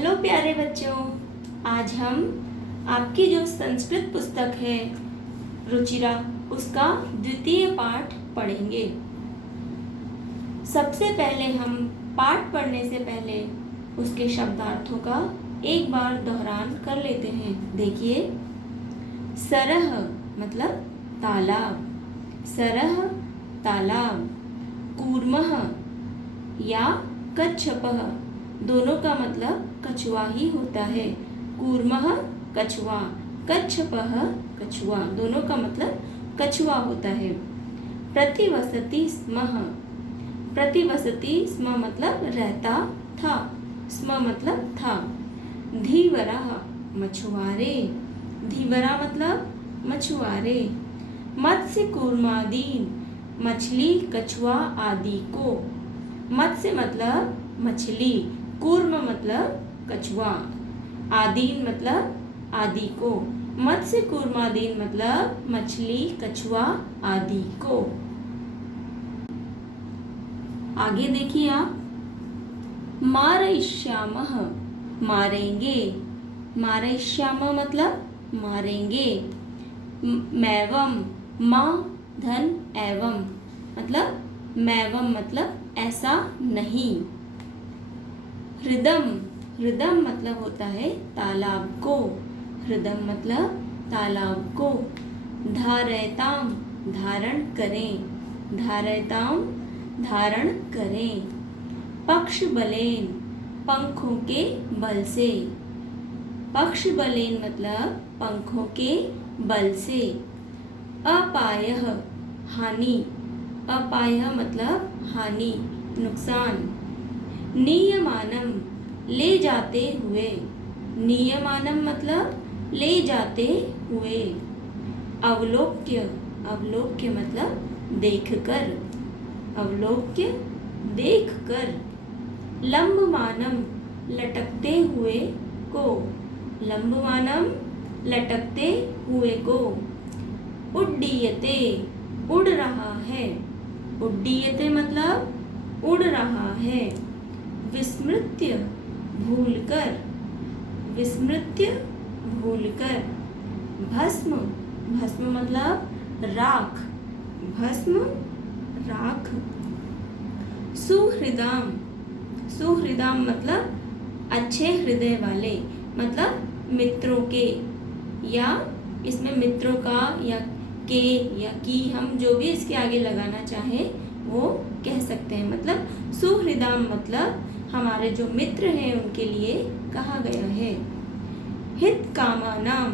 Hello प्यारे बच्चों, आज हम आपकी जो संस्कृत पुस्तक है रुचिरा उसका द्वितीय पाठ पढ़ेंगे। सबसे पहले हम पाठ पढ़ने से पहले उसके शब्दार्थों का एक बार दोहरान कर लेते हैं। देखिए, सरह मतलब तालाब, सरह तालाब, कूर्मः या कच्छपः दोनों का मतलब कछुआ ही होता है। कूर्मः कछुआ, कच्छपः कछुआ, दोनों का मतलब कछुआ होता है। प्रतिवसति स्मः, प्रतिवसति स्म मतलब रहता था, स्म मतलब था। धीवरः मछुआरे, धीवरा मतलब मछुआरे। मत्स्य कूर्मादीन मछली कछुआ आदि को, मत्स्य मतलब मछली, कूर्म मतलब कछुआ, आदीन मतलब आदि को। मत्स्य कूर्मादीन मतलब मछली कछुआ आदि को। आगे देखिए आप, मारयिष्यामः मारेंगे, मारयिष्यामः मतलब मारेंगे। मैवम माँ धन एवं मतलब मैवम मतलब ऐसा नहीं। हृदम, हृदम मतलब होता है तालाब को, हृदम मतलब तालाब को। धारयताम धारण करें, धारयताम धारण करें। पक्ष बलेन पंखों के बल से, पक्ष बलेन मतलब पंखों के बल से। अपायः हानि, अपायः मतलब हानि नुकसान। नियमानम ले जाते हुए, नियमानम मतलब ले जाते हुए। अवलोक्य, अवलोक्य मतलब देखकर, अवलोक्य देखकर। लंबमानम लटकते हुए को, लंबमानम लटकते हुए को। उड्डीयते उड़ रहा है, उड्डीयते मतलब उड़ रहा है। विस्मृत्य भूलकर, विस्मृत्य भूलकर। भस्म, भस्म मतलब राख, भस्म राख। सुहृदाम, सुहृदाम मतलब अच्छे हृदय वाले, मतलब मित्रों के, या इसमें मित्रों का या के या की हम जो भी इसके आगे लगाना चाहें वो कह सकते हैं। मतलब सुहृदाम मतलब हमारे जो मित्र हैं उनके लिए कहा गया है। हित कामानाम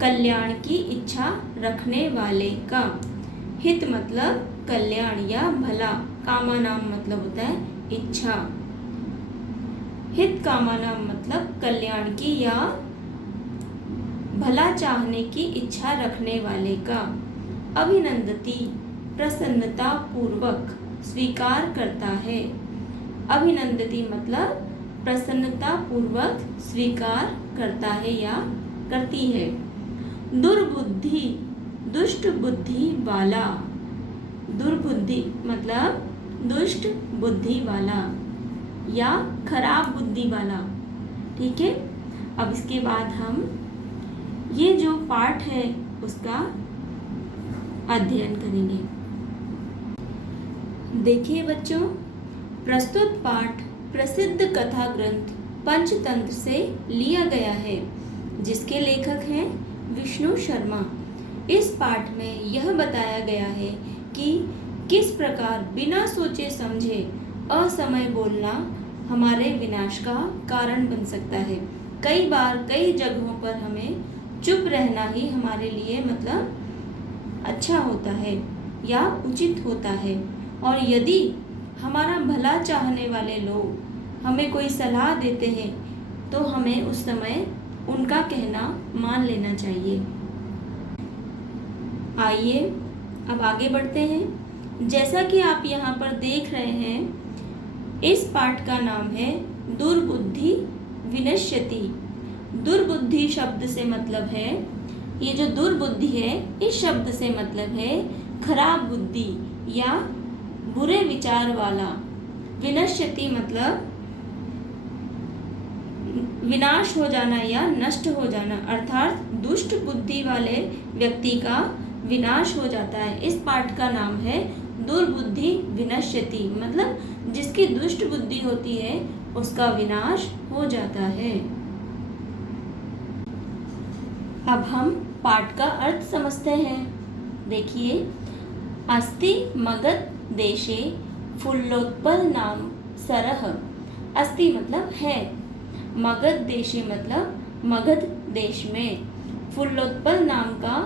कल्याण की इच्छा रखने वाले का, हित मतलब कल्याण या भला, कामानाम मतलब होता है इच्छा। हित कामानाम मतलब कल्याण की या भला चाहने की इच्छा रखने वाले का। अभिनंदती प्रसन्नता पूर्वक स्वीकार करता है, अभिनंदती मतलब प्रसन्नता पूर्वक स्वीकार करता है या करती है। दुर्बुद्धि दुष्ट बुद्धि वाला, दुर्बुद्धि मतलब दुष्ट बुद्धि वाला या खराब बुद्धि वाला। ठीक है, अब इसके बाद हम ये जो पाठ है उसका अध्ययन करेंगे। देखिए बच्चों, प्रस्तुत पाठ प्रसिद्ध कथा ग्रंथ पंचतंत्र से लिया गया है, जिसके लेखक हैं विष्णु शर्मा। इस पाठ में यह बताया गया है कि किस प्रकार बिना सोचे समझे असमय बोलना हमारे विनाश का कारण बन सकता है। कई बार कई जगहों पर हमें चुप रहना ही हमारे लिए मतलब अच्छा होता है या उचित होता है, और यदि हमारा भला चाहने वाले लोग हमें कोई सलाह देते हैं तो हमें उस समय उनका कहना मान लेना चाहिए। आइए अब आगे बढ़ते हैं। जैसा कि आप यहाँ पर देख रहे हैं, इस पाठ का नाम है दुर्बुद्धि विनश्यति। दुर्बुद्धि शब्द से मतलब है, ये जो दुर्बुद्धि है इस शब्द से मतलब है खराब बुद्धि या बुरे विचार वाला। विनश्यति मतलब विनाश हो जाना या नष्ट हो जाना, अर्थात दुष्ट बुद्धि वाले व्यक्ति का विनाश हो जाता है। इस पाठ का नाम है दुर्बुद्धि विनश्यति, मतलब जिसकी दुष्ट बुद्धि होती है उसका विनाश हो जाता है। अब हम पाठ का अर्थ समझते हैं। देखिए, अस्ति मगध देशे फुल्लोत्पल नाम सरह। अस्ति मतलब है, मगध देशे मतलब मगध देश में, फुल्लोत्पल नाम का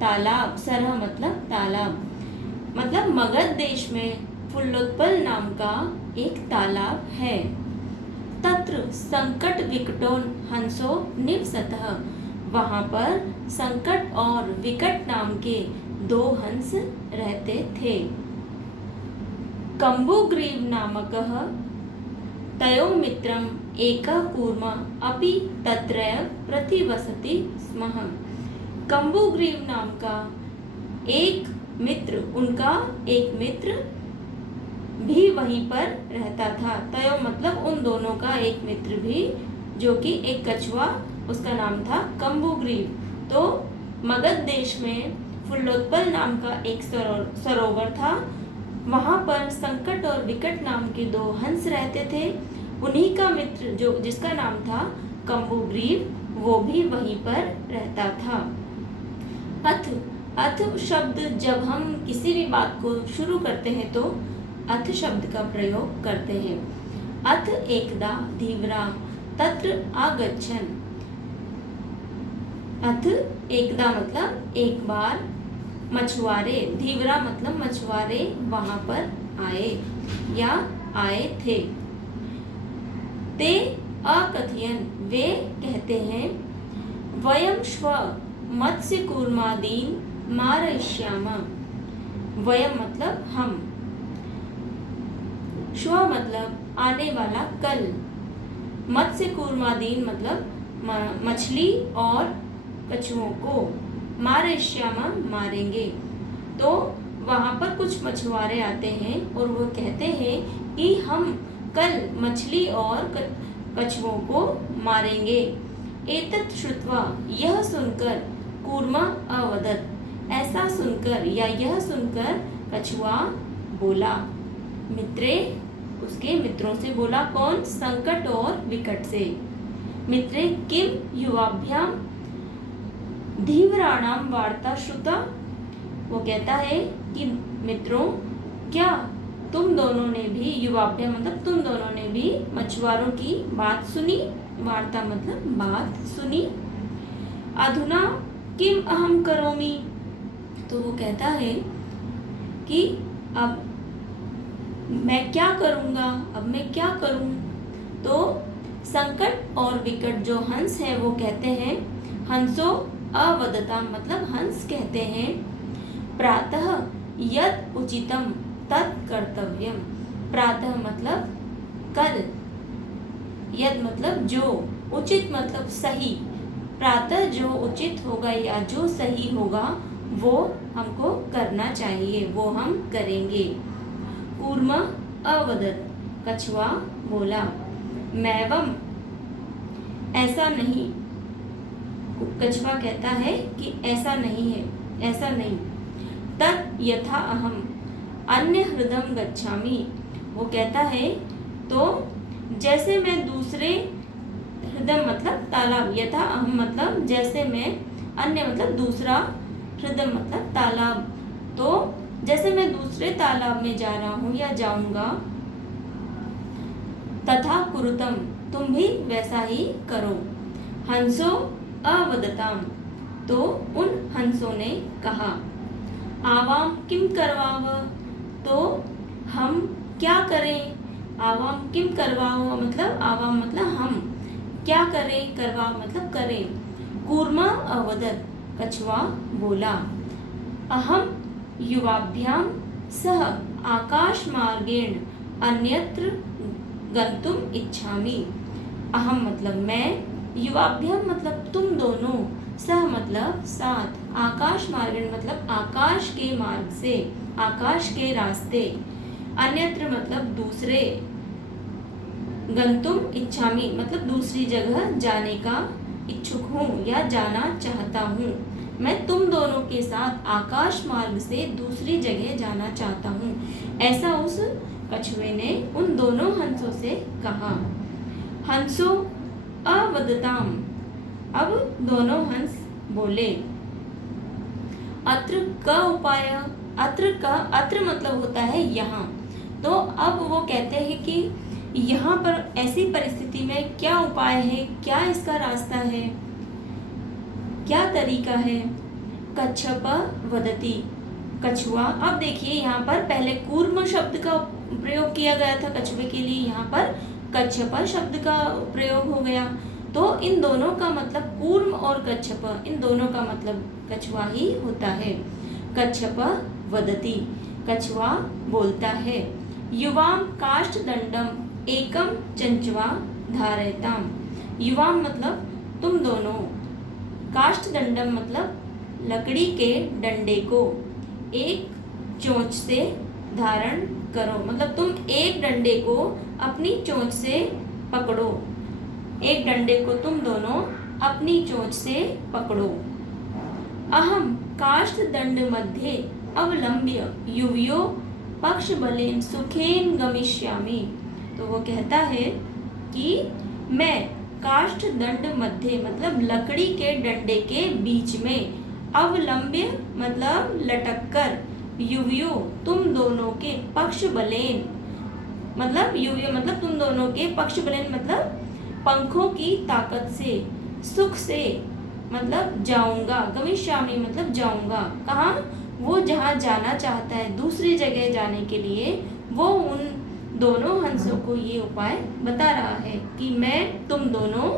तालाब, सरह मतलब तालाब, मतलब मगध देश में फुल्लोत्पल नाम का एक तालाब है। तत्र संकट विकटोन हंसो निवसतः, वहाँ पर संकट और विकट नाम के 2 हंस रहते थे। कम्बुग्रीव नामकः तयो मित्रम एका कूर्मा अपि तत्रैव प्रतिवसति स्म। कम्बुग्रीव नाम का एक मित्र, उनका एक मित्र भी वहीं पर रहता था। तयो मतलब उन दोनों का एक मित्र भी, जो कि एक कछुआ, उसका नाम था कम्बुग्रीव। तो मगध देश में फुल्लोत्पल नाम का एक सरोवर था, वहाँ पर संकट और विकट नाम के 2 हंस रहते थे। उन्हीं का मित्र जो जिसका नाम था कम्बुग्रीव, वो भी वहीं पर रहता था। अथ शब्द, जब हम किसी भी बात को शुरू करते हैं तो अथ शब्द का प्रयोग करते हैं। अथ एकदा धीवरा तत्र आगच्छन्। अथ एकदा मतलब एक बार, मछुआरे, धीवरा मतलब मछुआरे वहां पर आए या आए थे। ते अकथयन्, वे कहते हैं, वयं श्व मत्स्य कूर्मादीन मारयिष्याम। वयम मतलब हम, श्व मतलब आने वाला कल, मत्स्य कूर्मादीन मतलब मछली और कछुओं को, मारयिष्याम मारेंगे। तो वहाँ पर कुछ मछुआरे आते हैं और वो कहते हैं कि हम कल मछली और कछुओं को मारेंगे। एतत् श्रुत्वा, यह सुनकर, कूर्मा अवदत्, ऐसा सुनकर या यह सुनकर कछुआ बोला। मित्रे, उसके मित्रों से बोला, कौन? संकट और विकट से। मित्रे किम युवाभ्याम धीवराणाम वार्ता श्रुता। वो कहता है कि मित्रों, क्या तुम दोनों ने भी, युवाभ्याम मतलब तुम दोनों ने भी मछुआरों की बात सुनी। वार्ता मतलब बात सुनी। अधुना किम अहम करोमि। तो वो कहता है कि अब मैं क्या करूँगा, अब मैं क्या करूँ। तो संकट और विकट जो हंस है वो कहते हैं, हंसो अवदता मतलब हंस कहते हैं, प्रातः यत् उचितम तत् कर्तव्यम। प्रातः मतलब कल, यद मतलब जो, उचित मतलब सही। प्रातः जो उचित होगा या जो सही होगा वो हमको करना चाहिए, वो हम करेंगे। कूर्मा अवदत्, कछुआ बोला। मैवम, ऐसा नहीं। कछुआ कहता है कि ऐसा नहीं है, ऐसा नहीं। तत् यथा अहम अन्य हृदम गच्छामि। वो कहता है तो जैसे मैं दूसरे, हृदय मतलब तालाब, यथा अहम मतलब जैसे मैं, अन्य मतलब दूसरा, हृदय मतलब तालाब, तो जैसे मैं दूसरे तालाब में जा रहा हूँ या जाऊंगा, तथा कुरुतम, तुम भी वैसा ही करो। हंसो अवदताम, तो उन हंसों ने कहा। आवाम किम करवाव, तो हम क्या करें। आवाम किम करवाव मतलब, आवाम मतलब हम, क्या करें, करवाव मतलब करें। कूर्मा अवदत्, कछुआ बोला। अहम युवाभ्याम सह आकाश मार्गेण अन्यत्र गंतुम इच्छामि। अहम मतलब मैं, युवाभ्याम मतलब तुम दोनों, सह मतलब साथ, आकाश मार्गेण मतलब आकाश के मार्ग से, आकाश के रास्ते, अन्यत्र मतलब दूसरे, गंतुम इच्छामि मतलब दूसरी जगह जाने का इच्छुक हूँ या जाना चाहता हूँ। मैं तुम दोनों के साथ आकाश मार्ग से दूसरी जगह जाना चाहता हूँ। ऐसा उस कछुए ने उन दोनों हंसों से कहा। हंसो अवदताम, अब दोनों हंस बोले। अत्र क उपाय, अत्र मतलब होता है यहाँ। तो अब वो कहते हैं कि यहाँ पर ऐसी परिस्थिति में क्या उपाय है, क्या इसका रास्ता है, क्या तरीका है। कच्छप वदति, कछुआ। अब देखिए यहाँ पर पहले कूर्म शब्द का प्रयोग किया गया था कछुए के लिए, यहाँ पर कच्छप शब्द का प्रयोग हो गया। तो इन दोनों का मतलब कूर्म और कच्छप, इन दोनों का मतलब कछुआ ही होता है। कच्छप वदति, कछुआ बोलता है। युवाम काष्ठ दंडम एकम चंचवा धारयताम, युवाम मतलब तुम दोनों, काष्ठ दंडम मतलब लकड़ी के डंडे को, एक चोंच से धारण करो मतलब तुम एक डंडे को अपनी चोंच से पकड़ो, एक डंडे को तुम दोनों अपनी चोंच से पकड़ो। अहम काष्ठ दंड मध्ये अवलंब्य युवयो पक्ष बलेन सुखेन गमिष्यामि, तो वो कहता है कि मैं काष्ठ दंड मध्य मतलब लकड़ी के डंडे के बीच में, अवलंब्य मतलब लटक कर, युवयो तुम दोनों के पक्ष बलेन मतलब युवयो मतलब तुम दोनों के पक्ष बलेन मतलब पंखों की ताकत से, सुख से मतलब जाऊंगा, गमिष्यामि मतलब जाऊंगा। कहाँ? वो जहाँ जाना चाहता है दूसरी जगह जाने के लिए, वो उन दोनों हंसों को ये उपाय बता रहा है कि मैं तुम दोनों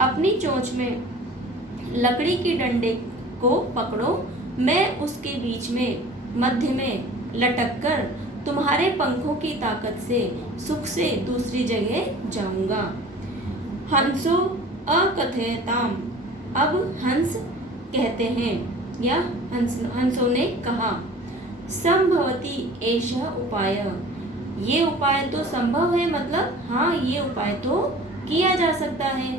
अपनी चोंच में लकड़ी के डंडे को पकड़ो, मैं उसके बीच में मध्य में लटक कर तुम्हारे पंखों की ताकत से सुख से दूसरी जगह जाऊंगा। हंसो अकथयताम, अब हंस कहते हैं या हंसों ने कहा। संभवती एषः उपाय, ये उपाय तो संभव है मतलब हाँ ये उपाय तो किया जा सकता है।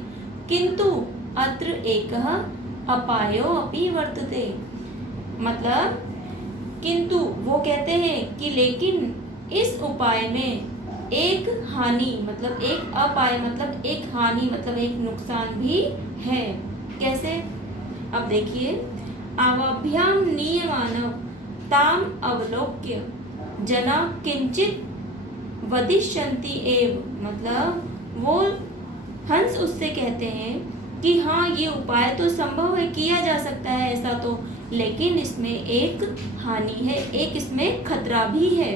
किंतु अत्र एकः अपायो अपि वर्तते, मतलब किंतु वो कहते हैं कि लेकिन इस उपाय में एक हानि मतलब एक अपाय मतलब एक हानि मतलब एक नुकसान भी है। कैसे? अब देखिए, आवाभ्याम नीयमानव ताम अवलोक्य जना किंचित वदिष्यन्ति एव, मतलब वो हंस उससे कहते हैं कि हाँ ये उपाय तो संभव है, किया जा सकता है ऐसा तो, लेकिन इसमें एक हानि है, एक इसमें खतरा भी है।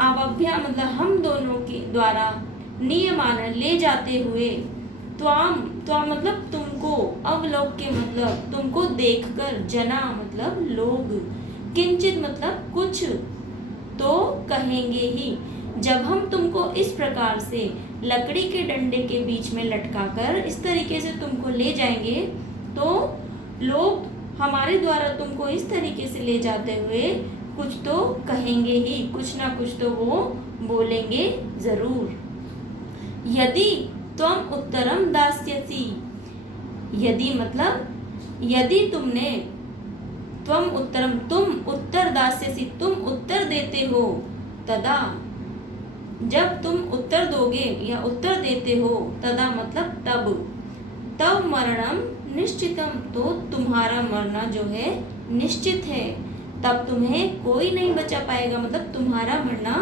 आवाभ्या मतलब हम दोनों के द्वारा, नियमान ले जाते हुए, त्वाम मतलब तुमको, अवलोक्य मतलब तुमको देखकर, जना मतलब लोग, किंचित मतलब कुछ, तो कहेंगे ही। जब हम तुमको इस प्रकार से लकड़ी के डंडे के बीच में लटकाकर इस तरीके से तुमको ले जाएंगे तो लोग हमारे द्वारा तुमको इस तरीके से ले जाते हुए कुछ तो कहेंगे ही, कुछ ना कुछ तो वो बोलेंगे जरूर। यदि त्वम उत्तरम दास्यसि, यदि मतलब यदि तुमने, त्वम उत्तरम तुम उत्तर दास्यसि तुम उत्तर देते हो, तदा जब तुम उत्तर दोगे या उत्तर देते हो, तदा मतलब तब मरणम निश्चितम, तो तुम्हारा मरना जो है निश्चित है, तब तुम्हें कोई नहीं बचा पाएगा, मतलब तुम्हारा मरना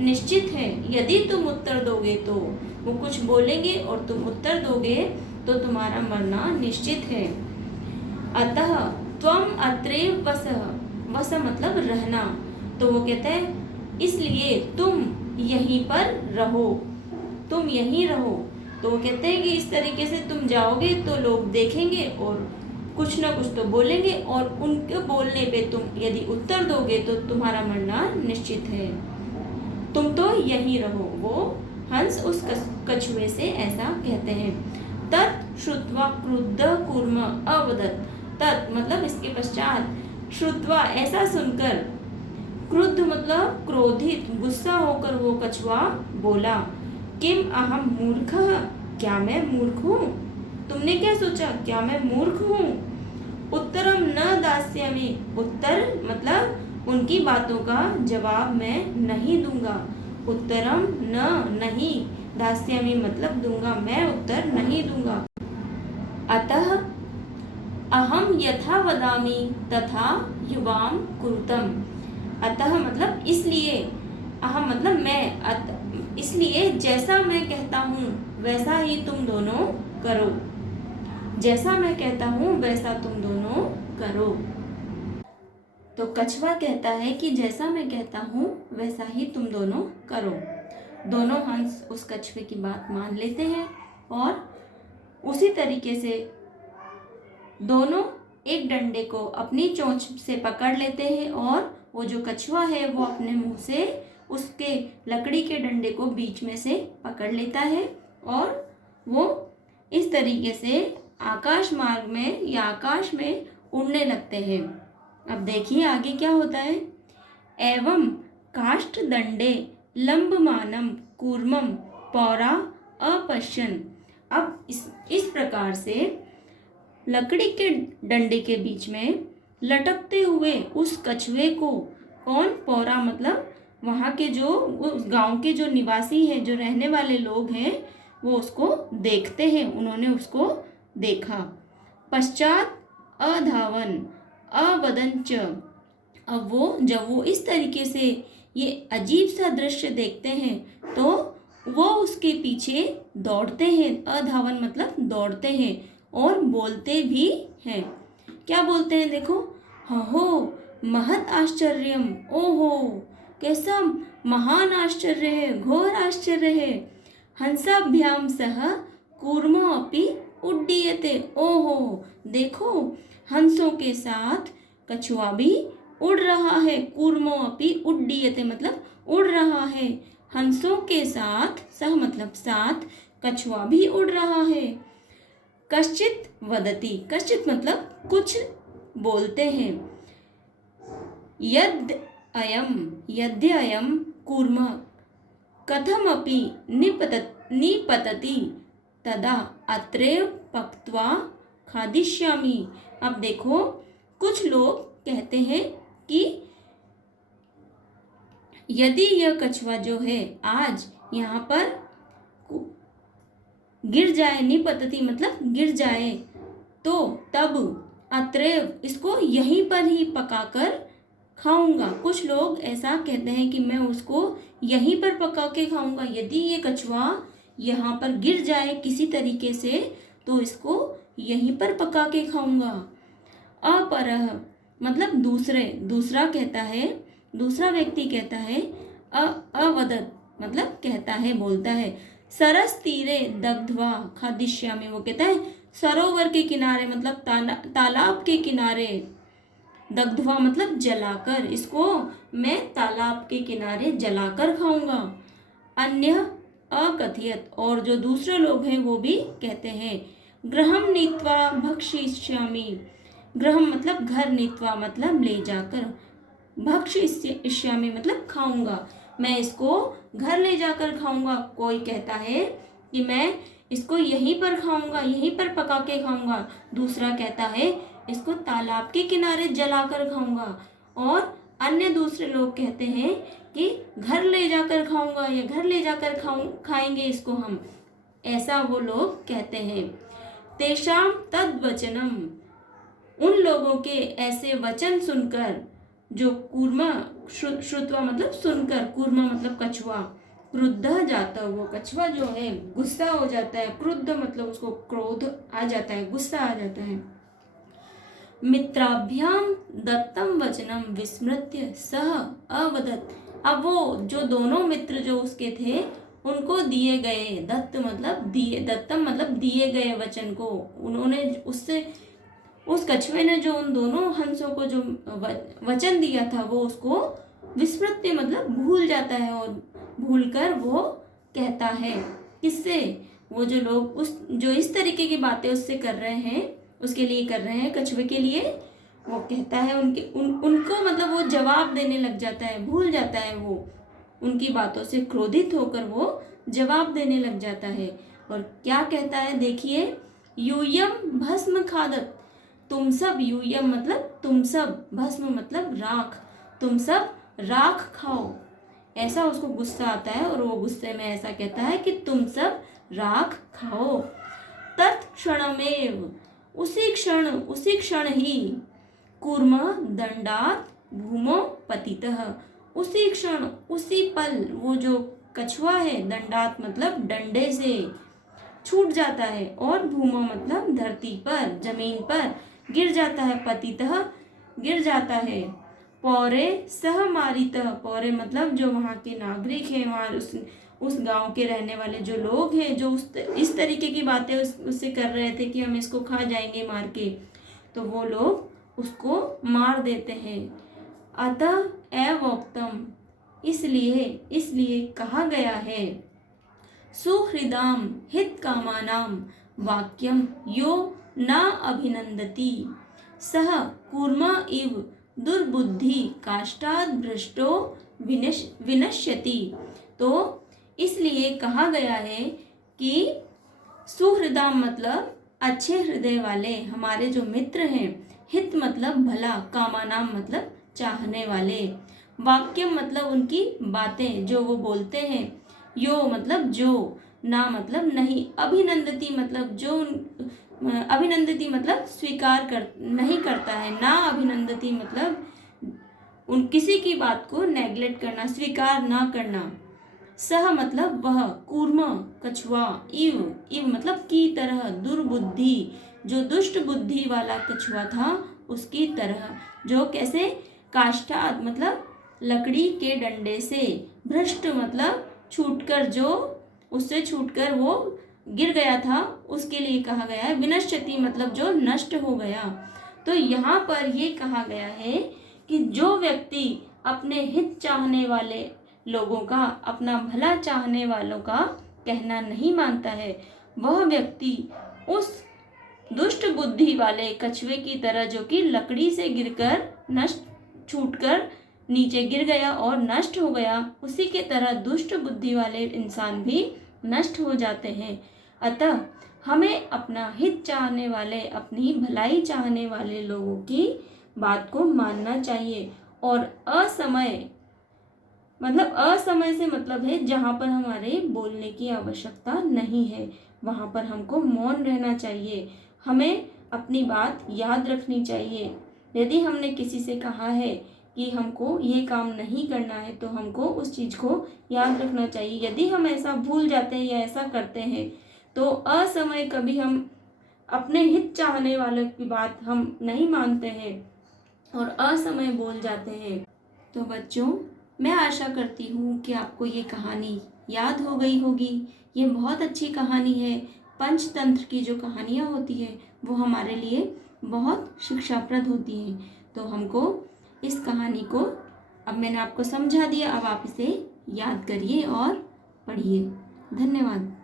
निश्चित है। यदि तुम उत्तर दोगे तो वो कुछ बोलेंगे और तुम उत्तर दोगे तो तुम्हारा मरना निश्चित है। अतः त्वम अत्रैव वसः, वस मतलब रहना, तो वो कहते हैं इसलिए तुम यहीं पर रहो, तुम यहीं रहो। तो वो कहते हैं कि इस तरीके से तुम जाओगे तो लोग देखेंगे और कुछ ना कुछ तो बोलेंगे, और उनके बोलने पे तुम यदि उत्तर दोगे तो तुम्हारा मरना निश्चित है, तुम तो यहीं रहो। वो हंस उस कछुए से ऐसा कहते हैं। तत् श्रुत्वा क्रुद्ध कूर्म अवदत्, तत् मतलब इसके पश्चात, श्रुत्वा ऐसा सुनकर, क्रुद्ध मतलब क्रोधित, गुस्सा होकर वो कछुआ बोला, किम अहम मूर्खः, क्या मैं मूर्ख हूँ? तुमने क्या सोचा, क्या मैं मूर्ख हूँ? उत्तरम न दास्यामि, उत्तर मतलब उनकी बातों का जवाब मैं नहीं दूंगा। उत्तरम न नहीं, दास्यामि मतलब दूंगा, मैं उत्तर नहीं दूंगा। अतः अहम यथा वदामि तथा युवाम कुरुतम, अतः मतलब इसलिए, अहम मतलब मैं, इसलिए जैसा मैं कहता हूँ वैसा ही तुम दोनों करो, जैसा मैं कहता हूँ वैसा तुम दोनों करो। तो कछुआ कहता है कि जैसा मैं कहता हूँ वैसा ही तुम दोनों करो। दोनों हंस उस कछुए की बात मान लेते हैं और उसी तरीके से दोनों एक डंडे को अपनी चोंच से पकड़ लेते हैं और वो जो कछुआ है वो अपने मुंह से उसके लकड़ी के डंडे को बीच में से पकड़ लेता है और वो इस तरीके से आकाश मार्ग में या आकाश में उड़ने लगते हैं। अब देखिए आगे क्या होता है। एवं काष्ठ दंडे लंबमानम कूर्मम पौरा अपश्यन। अब इस प्रकार से लकड़ी के डंडे के बीच में लटकते हुए उस कछुए को कौन, पौरा मतलब वहाँ के जो उस गांव के जो निवासी हैं, जो रहने वाले लोग हैं, वो उसको देखते हैं। उन्होंने उसको देखा। पश्चात अधावन अवदंच। अब वो जब वो इस तरीके से ये अजीब सा दृश्य देखते हैं तो वो उसके पीछे दौड़ते हैं। अधावन मतलब दौड़ते हैं और बोलते भी हैं। क्या बोलते हैं देखो, हो महत आश्चर्यम, ओहो कैसा महान आश्चर्य है, घोर आश्चर्य है। हंसाभ्याम सह कूर्मो अपि उड्डीयते, ओहो देखो हंसों के साथ कछुआ भी उड़ रहा है। कूर्मो अपि उड्डीयते मतलब उड़ रहा है। हंसों के साथ, सह मतलब साथ, कछुआ भी उड़ रहा है। कश्चित वदति, कश्चित मतलब कुछ बोलते हैं। यद्य अयम कूर्म कथमपि निपतति तदा अत्रैव पक्त्वा खादिष्यामि। अब देखो कुछ लोग कहते हैं कि यदि यह कछुआ जो है आज यहाँ पर गिर जाए, निपतति मतलब गिर जाए, तो तब अत्रैव इसको यहीं पर ही पकाकर खाऊंगा। कुछ लोग ऐसा कहते हैं कि मैं उसको यहीं पर पका के खाऊंगा। यदि ये कछुआ यहाँ पर गिर जाए किसी तरीके से तो इसको यहीं पर पका के खाऊंगा। अपरह मतलब दूसरा कहता है, दूसरा व्यक्ति कहता है। अवदत मतलब कहता है, बोलता है। सरस तीरे दग्ध्वा खादिष्यामि, वो कहता है सरोवर के किनारे मतलब तालाब के किनारे, दग्ध्वा मतलब जलाकर, इसको मैं तालाब के किनारे जलाकर खाऊंगा। अन्य अकथयत, और जो दूसरे लोग हैं वो भी कहते हैं। गृहम नीत्वा भक्षिष्यामि, गृहम मतलब घर, नीत्वा मतलब ले जाकर, भक्षिष्यामि मतलब खाऊंगा, मैं इसको घर ले जाकर खाऊंगा। कोई कहता है कि मैं इसको यहीं पर खाऊंगा, यहीं पर पका के खाऊंगा। दूसरा कहता है इसको तालाब के किनारे जलाकर खाऊंगा। और अन्य दूसरे लोग कहते हैं कि घर ले जाकर खाऊंगा या घर ले जाकर खाएंगे इसको हम, ऐसा वो लोग कहते हैं। तेषाम तद वचनम, उन लोगों के ऐसे वचन सुनकर, जो कूर्मा श्रुत्वा मतलब सुनकर, कूर्मा मतलब कछुआ, क्रुद्ध जाता, वो कछुआ जो है गुस्सा हो जाता है। क्रुद्ध मतलब उसको क्रोध आ जाता है, गुस्सा आ जाता है। मित्राभ्याम दत्तम वचनम विस्मृत्य सह अवदत्। अब वो जो दोनों मित्र जो उसके थे उनको दिए गए, दत्त मतलब दिए, दत्तम मतलब दिए गए वचन को उन्होंने उससे, उस कछुए ने जो उन दोनों हंसों को जो वचन दिया था वो उसको विस्मृत्य मतलब भूल जाता है। और भूलकर वो कहता है, किससे, वो जो लोग उस जो इस तरीके की बातें उससे कर रहे हैं, उसके लिए कर रहे हैं, कछुए के लिए, वो कहता है उनको मतलब वो जवाब देने लग जाता है, भूल जाता है वो उनकी बातों से क्रोधित होकर वो जवाब देने लग जाता है। और क्या कहता है देखिए, यूयम भस्म खादत, तुम सब, यूयम मतलब तुम सब, भस्म मतलब राख, तुम सब राख खाओ। ऐसा उसको गुस्सा आता है और वो गुस्से में ऐसा कहता है कि तुम सब राख खाओ। तत्क्षणमेव, उसी क्षण ही, कूर्म दंडात भूमो पतितः, उसी क्षण, उसी पल वो जो कछुआ है, दंडात मतलब डंडे से, छूट जाता है, और भूमो मतलब धरती पर, जमीन पर गिर जाता है, पतितः गिर जाता है। पौरे सह मारितः, पौरे मतलब जो वहाँ के नागरिक हैं, वहाँ उस गांव के रहने वाले जो लोग हैं, जो इस तरीके की बातें उससे कर रहे थे कि हम इसको खा जाएंगे मार के, तो वो लोग उसको मार देते हैं। अतः एवोक्तम, इसलिए कहा गया है, सुहृदाम हित कामानाम वाक्यम यो न अभिनंदति सह कूर्म इव दुर्बुद्धि काष्ठाद भ्रष्टो विनश्यति। तो इसलिए कहा गया है कि सुहृदाम मतलब अच्छे हृदय वाले हमारे जो मित्र हैं, हित मतलब भला, कामानाम मतलब चाहने वाले, वाक्यम मतलब उनकी बातें जो वो बोलते हैं, यो मतलब जो, ना मतलब नहीं, अभिनंदती मतलब जो, अभिनंदती मतलब स्वीकार कर नहीं करता है, ना अभिनंदती मतलब उन किसी की बात को नेग्लेक्ट करना, स्वीकार ना करना। सह मतलब वह, कूर्म कछुआ, इव मतलब की तरह, दुर्बुद्धि जो दुष्ट बुद्धि वाला कछुआ था उसकी तरह, जो कैसे, काष्ठाद मतलब लकड़ी के डंडे से, भ्रष्ट मतलब छूटकर, जो उससे छूटकर वो गिर गया था उसके लिए कहा गया है। विनश्यति मतलब जो नष्ट हो गया। तो यहाँ पर ये कहा गया है कि जो व्यक्ति अपने हित चाहने वाले लोगों का, अपना भला चाहने वालों का कहना नहीं मानता है, वह व्यक्ति उस दुष्ट बुद्धि वाले कछुए की तरह, जो कि लकड़ी से गिरकर नष्ट, छूटकर नीचे गिर गया और नष्ट हो गया, उसी के तरह दुष्ट बुद्धि वाले इंसान भी नष्ट हो जाते हैं। अतः हमें अपना हित चाहने वाले, अपनी भलाई चाहने वाले लोगों की बात को मानना चाहिए। और असमय से मतलब है जहाँ पर हमारे बोलने की आवश्यकता नहीं है, वहाँ पर हमको मौन रहना चाहिए। हमें अपनी बात याद रखनी चाहिए। यदि हमने किसी से कहा है कि हमको ये काम नहीं करना है, तो हमको उस चीज़ को याद रखना चाहिए। यदि हम ऐसा भूल जाते हैं या ऐसा करते हैं, तो असमय कभी हम अपने हित चाहने वालों की बात हम नहीं मानते हैं और असमय बोल जाते हैं। तो बच्चों, मैं आशा करती हूँ कि आपको ये कहानी याद हो गई होगी। ये बहुत अच्छी कहानी है। पंचतंत्र की जो कहानियाँ होती है वो हमारे लिए बहुत शिक्षाप्रद होती हैं। तो हमको इस कहानी को, अब मैंने आपको समझा दिया, अब आप इसे याद करिए और पढ़िए। धन्यवाद।